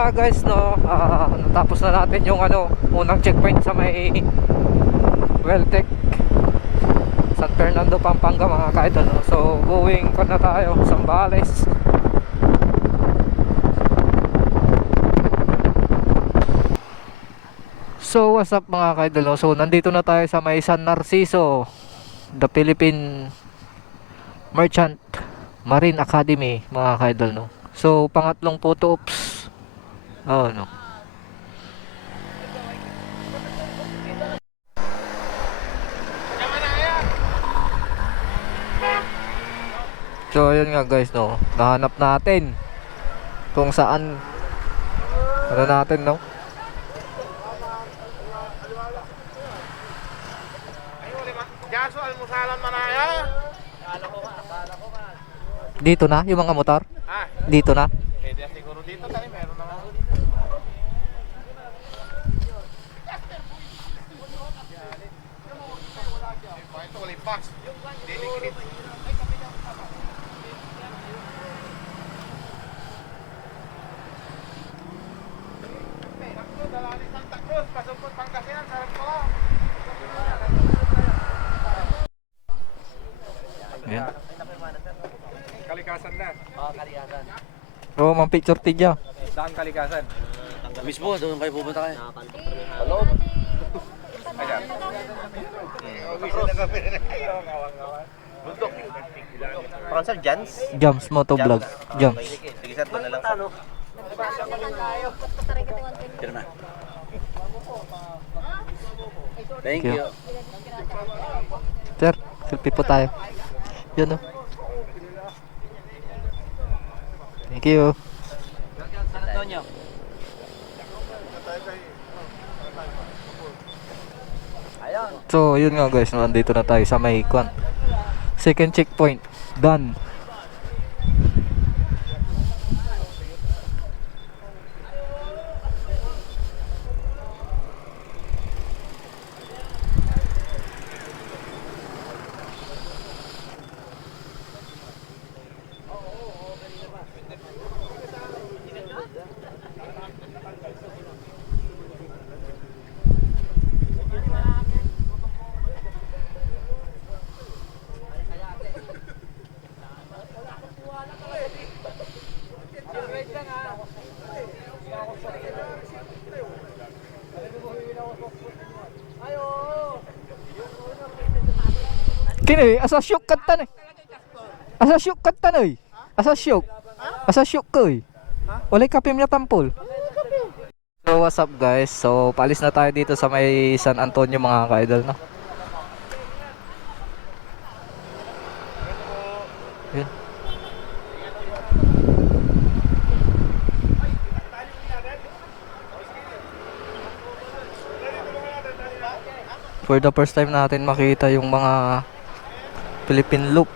nga guys, no, natapos na natin yung unang checkpoint sa may Weltec San Fernando, Pampanga mga kaidol, no? So going ko na tayo Zambales. So what's up mga kaidol, no? So nandito na tayo sa may San Narciso, the Philippine Merchant Marine Academy mga kaidol, no? So pangatlong photo ops. Oh no. So ayun nga guys, no, nahanap natin kung saan natin, no. Dito na yung mga motor? Dito na? Pwede siguro dito tayo, meron na nga. Ito wala yung box. Delicate. Dalali Santa Cruz, pasupot Pangasinan, sarap ko lang. Ayan. Kalikasan na. Kalikasan. Oh, mang picture tigya. Saan kalikasan? Mismo, doon kayo pupunta kayo. Paloob. Ayan. Bisa na kami na kayo. Ngawang-ngawan. Bundok. Parang sir, Jans? Jams motovlog. Jams. Sige sir, doon na lang sir. Pero na. Thank Thank you. you. Sir, selfie po tayo. Yun, no. Thank you. San Antonio. Ayun. So, yun nga guys, no, andito na tayo sa may kwan. Second checkpoint. Done. Kini, asa syuk katan eh. Asa syuk katan eh. Asa syuk. Asa syuk ko eh. Walay kape niya tampol. So what's up guys? So paalis na tayo dito sa may San Antonio mga ka-idol, no. Yun. For the first time natin makita yung mga Philippine loop.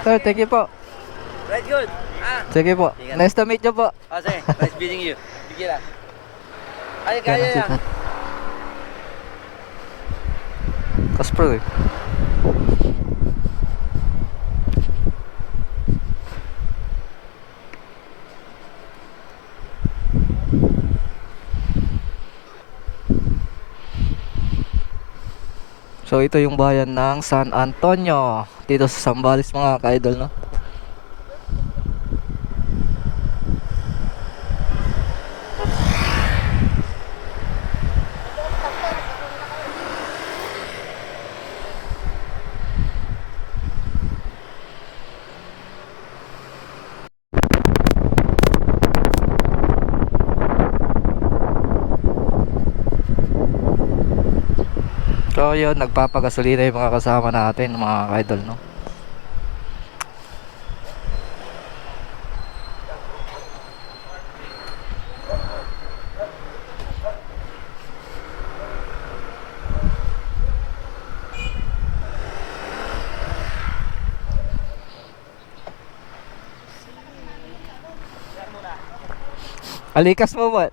Sir, thank you po. Right, good. Sige po. Nice to meet you po. Sige, nice meeting you. Sige lang. Ay, kaya yan. Kasper eh. So ito yung bayan ng San Antonio dito sa Zambales mga ka-idol, no. So yun, nagpapagasolina yung mga kasama natin mga ka-idol, no. Alikas mo ba?